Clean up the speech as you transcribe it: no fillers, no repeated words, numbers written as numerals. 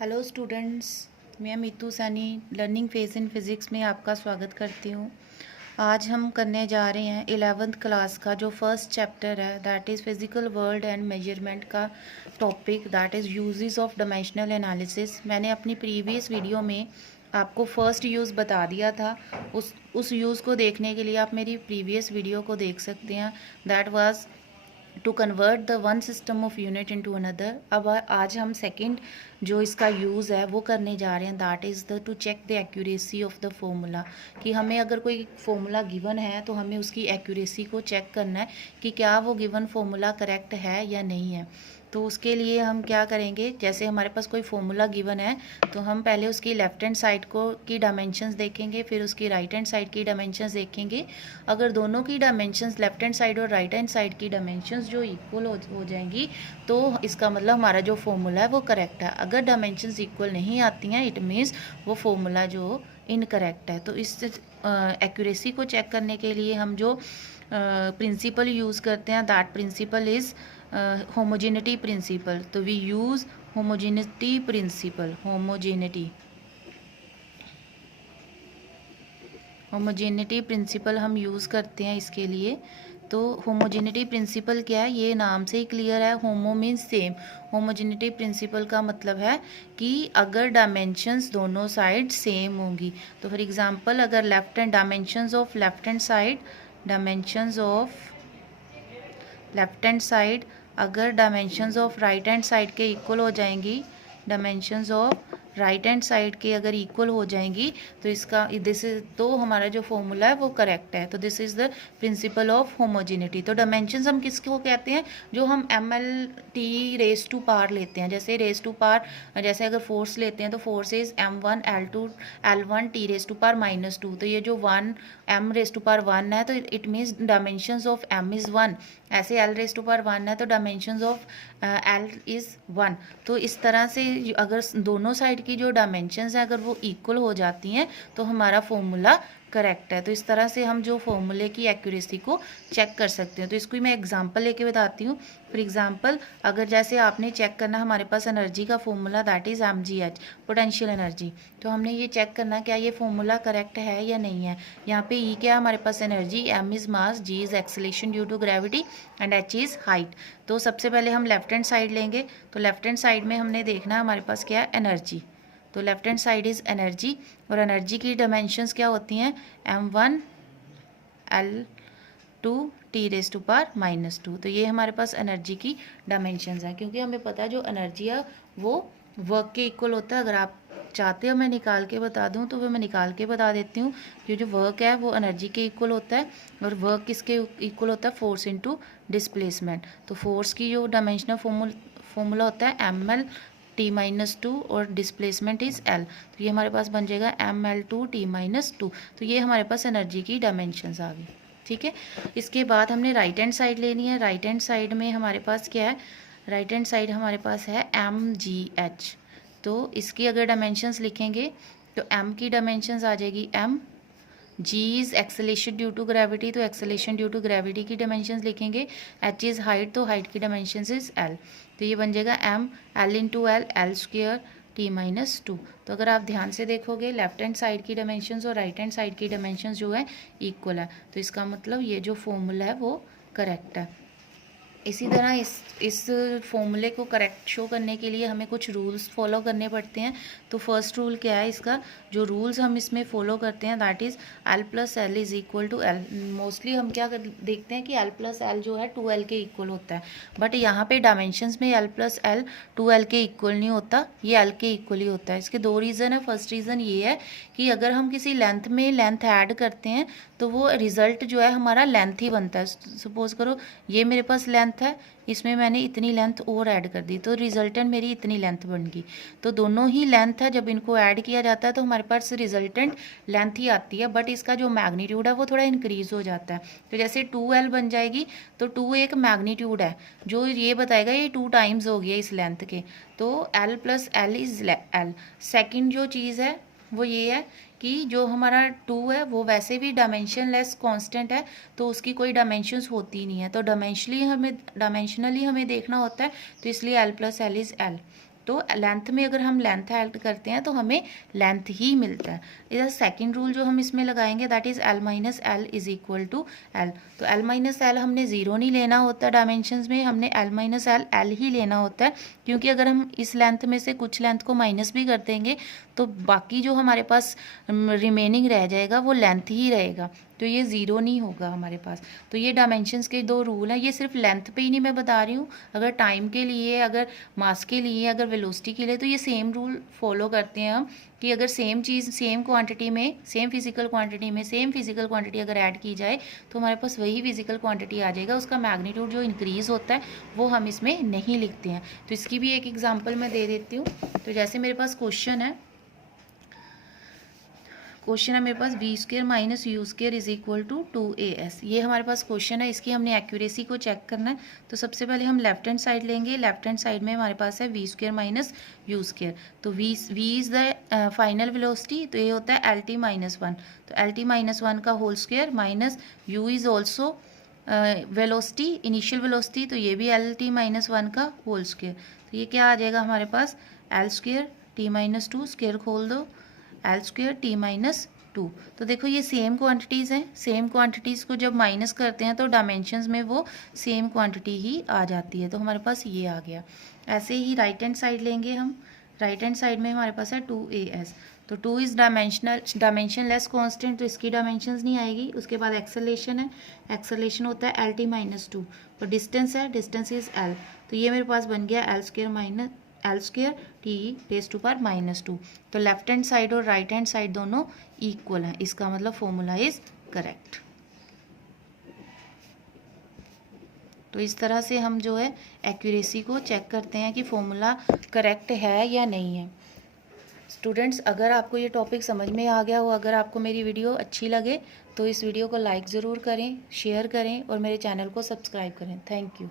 Hello students, मैं Meetu Saini learning phase in physics में आपका स्वागत करती हूँ। आज हम करने जा रहे हैं 11th क्लास का जो फर्स्ट चैप्टर है, that is physical world and measurement का topic, that is uses of dimensional analysis. मैंने अपनी प्रीवियस वीडियो में आपको फर्स्ट यूज़ बता दिया था। उस यूज़ को देखने के लिए आप मेरी प्रीवियस वीडियो को देख सकते हैं। That was to convert the one system of unit into another. अब आज हम सेकंड जो इसका यूज़ है वो करने जा रहे हैं, that is the to check the accuracy of the formula. कि हमें अगर कोई फॉर्मूला गिवन है तो हमें उसकी एक्यूरेसी को चेक करना है कि क्या वो गिवन फॉर्मूला करेक्ट है या नहीं है। तो उसके लिए हम क्या करेंगे, जैसे हमारे पास कोई फॉर्मूला गिवन है तो हम पहले उसकी लेफ़्ट हैंड साइड को की डायमेंशंस देखेंगे, फिर उसकी राइट हैंड साइड की डायमेंशंस देखेंगे। अगर दोनों की डायमेंशंस लेफ़्ट हैंड साइड और राइट हैंड साइड की डायमेंशंस जो इक्वल हो जाएंगी तो इसका मतलब हमारा जो फॉर्मूला है वो करेक्ट है। अगर डायमेंशंस इक्वल नहीं आती हैं इट मीन्स वो फॉर्मूला जो इनकरेक्ट है। तो इस एक्यूरेसी को चेक करने के लिए हम जो प्रिंसिपल यूज़ करते हैं, that principle is homogeneity principle. तो we use homogeneity principle. Homogeneity principle हम यूज़ करते हैं इसके लिए। तो होमोजेनिटी प्रिंसिपल क्या है, ये नाम से ही क्लियर है। Homo means same. Homogeneity principle का मतलब है कि अगर डायमेंशंस दोनों साइड सेम होंगी, तो फॉर एग्जांपल अगर left hand dimensions of left hand side अगर dimensions of right hand side के इक्वल हो जाएंगी, dimensions of right hand side के अगर इक्वल हो जाएंगी तो इसका तो हमारा जो फॉर्मूला है वो करेक्ट है। तो this is the principle of homogeneity. तो डायमेंशंस हम किसको कहते हैं, जो हम ML T raise to power लेते हैं। जैसे रेस टू पावर, जैसे अगर फोर्स लेते हैं तो force is M1 L2 L1 T raise to power -2। तो ये जो 1 M रेस टू पावर 1 है तो it means dimensions of M is 1। ऐसे L रेस टू पावर 1 है तो डायमेंशंस ऑफ L इज़ 1। तो इस तरह से अगर दोनों साइड की जो डायमेंशंस हैं अगर वो इक्वल हो जाती हैं तो हमारा फॉर्मूला करेक्ट है। तो इस तरह से हम जो फॉर्मूले की एक्यूरेसी को चेक कर सकते हैं। तो इसको मैं एग्जांपल लेके बताती हूँ। फॉर एग्जांपल अगर जैसे आपने चेक करना, हमारे पास एनर्जी का formula that is mgh, potential energy. तो हमने ये चेक करना क्या ये फॉर्मूला करेक्ट है या नहीं है। यहाँ पे ई क्या हमारे पास energy, m is mass, g is acceleration due to gravity and h is height. तो सबसे पहले हम लेफ्ट हैंड साइड लेंगे। तो लेफ्ट हैंड साइड में हमने देखना हमारे पास क्या है, एनर्जी। तो left hand side is energy और एनर्जी की डायमेंशंस क्या होती हैं, M1 L2 T raise to power -2। तो ये हमारे पास एनर्जी की डायमेंशंस हैं। क्योंकि हमें पता है जो एनर्जी है वो वर्क के इक्वल होता है। अगर आप चाहते हो मैं निकाल के बता दूं तो मैं निकाल के बता देती हूँ कि जो वर्क है वो एनर्जी के इक्वल होता है। और वर्क किसके इक्वल होता है, फोर्स इनटू डिस्प्लेसमेंट। तो फोर्स की जो डायमेंशनल फॉर्मूला होता है ML T-2 और डिस्प्लेसमेंट इज़ L। तो ये हमारे पास बन जाएगा ML2 T-2। तो ये हमारे पास एनर्जी की डायमेंशंस आ गई। ठीक है, इसके बाद हमने राइट हैंड साइड लेनी है। राइट हैंड साइड में हमारे पास क्या है, राइट हैंड साइड हमारे पास है mgh। तो इसकी अगर डायमेंशंस लिखेंगे तो m की डायमेंशंस आ जाएगी m, g is acceleration due to gravity, तो एक्सेलेरेशन ड्यू टू ग्रेविटी की डायमेंशंस लिखेंगे। h इज़ हाइट, तो हाइट की डायमेंशंस इज़ l। तो ये बन जाएगा m l into L, L square T-2। तो अगर आप ध्यान से देखोगे लेफ्ट हैंड साइड की डायमेंशंस और राइट हैंड साइड की डायमेंशंस जो है इक्वल है। तो इसका मतलब ये जो फॉर्मूला है वो करेक्ट है। इसी तरह इस फॉर्मूले को करेक्ट शो करने के लिए हमें कुछ रूल्स फॉलो करने पड़ते हैं। तो फर्स्ट रूल क्या है इसका, जो रूल्स हम इसमें फॉलो करते हैं that is L plus L is equal to L. Mostly हम क्या देखते हैं कि L प्लस एल जो है 2L के इक्वल होता है। बट यहाँ पे डायमेंशंस में L प्लस एल 2L के इक्वल नहीं होता, ये L के इक्वल ही होता है। इसके दो रीज़न है। फर्स्ट रीज़न ये है कि अगर हम किसी लेंथ में लेंथ ऐड करते हैं तो वो रिज़ल्ट जो है हमारा लेंथ ही बनता है। सपोज़ करो ये मेरे पास लेंथ है, इसमें मैंने इतनी लेंथ और ऐड कर दी तो रिजल्टेंट मेरी इतनी लेंथ बन गई। तो दोनों ही लेंथ है, जब इनको ऐड किया जाता है तो हमारे पास रिजल्टेंट लेंथ ही आती है। बट इसका जो मैग्नीट्यूड है वो थोड़ा इंक्रीज हो जाता है। तो जैसे 2L बन जाएगी तो 2 एक मैग्नीट्यूड है जो ये बताएगा ये 2 टाइम्स हो गया इस लेंथ के। तो L plus L is L। Second जो चीज़ है वो ये है कि जो हमारा 2 है वो वैसे भी डायमेंशनलेस कांस्टेंट है, तो उसकी कोई डायमेंशंस होती नहीं है। तो डायमेंशनली हमें देखना होता है, तो इसलिए L plus L is L। तो लेंथ में अगर हम लेंथ ऐड करते हैं तो हमें लेंथ ही मिलता है। इधर सेकंड रूल जो हम इसमें लगाएंगे that is L minus L is equal to L. तो L माइनस एल हमने ज़ीरो नहीं लेना होता डायमेंशंस में, हमने L माइनस एल ही लेना होता है, क्योंकि अगर हम इस लेंथ में से कुछ लेंथ को माइनस भी कर देंगे तो बाकी जो हमारे पास रिमेनिंग रह जाएगा वो लेंथ ही रहेगा, तो ये ज़ीरो नहीं होगा हमारे पास। तो ये डायमेंशंस के दो रूल हैं, ये सिर्फ लेंथ पे ही नहीं मैं बता रही हूँ, अगर टाइम के लिए, अगर मास के लिए, अगर वेलोसिटी के लिए, तो ये सेम रूल फॉलो करते हैं हम कि अगर सेम चीज़ सेम क्वांटिटी में, सेम फिजिकल क्वांटिटी में सेम फिजिकल क्वांटिटी अगर ऐड की जाए तो हमारे पास वही फिजिकल क्वांटिटी आ जाएगा, उसका मैग्नीट्यूड जो इंक्रीज़ होता है वो हम इसमें नहीं लिखते हैं। तो इसकी भी एक एग्जांपल मैं दे देती हूँ। तो जैसे मेरे पास क्वेश्चन है मेरे पास v square minus u square is equal to 2as, ये हमारे पास क्वेश्चन है, इसकी हमने एक्यूरेसी को चेक करना है। तो सबसे पहले हम लेफ्ट हैंड साइड लेंगे, लेफ्ट हैंड साइड में हमारे पास है v square minus u square. तो v is the final velocity, तो ये होता है LT माइनस 1, तो LT माइनस 1 का whole square minus U is also velocity, initial velocity, तो ये भी LT माइनस 1 का होल स्क्र। तो ये क्या आ जाएगा हमारे पास L square T minus 2, square खोल दो, L स्क्र T माइनस 2। तो देखो ये सेम क्वांटिटीज़ हैं, सेम क्वांटिटीज़ को जब माइनस करते हैं तो डायमेंशंस में वो सेम क्वांटिटी ही आ जाती है, तो हमारे पास ये आ गया। ऐसे ही राइट हैंड साइड लेंगे हम, राइट हैंड साइड में हमारे पास है 2as, तो 2 इज़ डायमेंशनलेस कांस्टेंट, तो इसकी डायमेंशंस नहीं आएगी। उसके बाद एक्सेलेरेशन है, एक्सेलेरेशन होता है LT माइनस 2, तो डिस्टेंस है, डिस्टेंस इज़ L, तो ये मेरे पास बन गया L square T raise to power minus 2। तो लेफ्ट हैंड साइड और राइट हैंड साइड दोनों इक्वल हैं, इसका मतलब फॉर्मूला इज़ करेक्ट। तो इस तरह से हम जो है एक्यूरेसी को चेक करते हैं कि फॉर्मूला करेक्ट है या नहीं है। स्टूडेंट्स, अगर आपको ये टॉपिक समझ में आ गया हो, अगर आपको मेरी वीडियो अच्छी लगे तो इस वीडियो को लाइक ज़रूर करें, शेयर करें और मेरे चैनल को सब्सक्राइब करें। Thank you.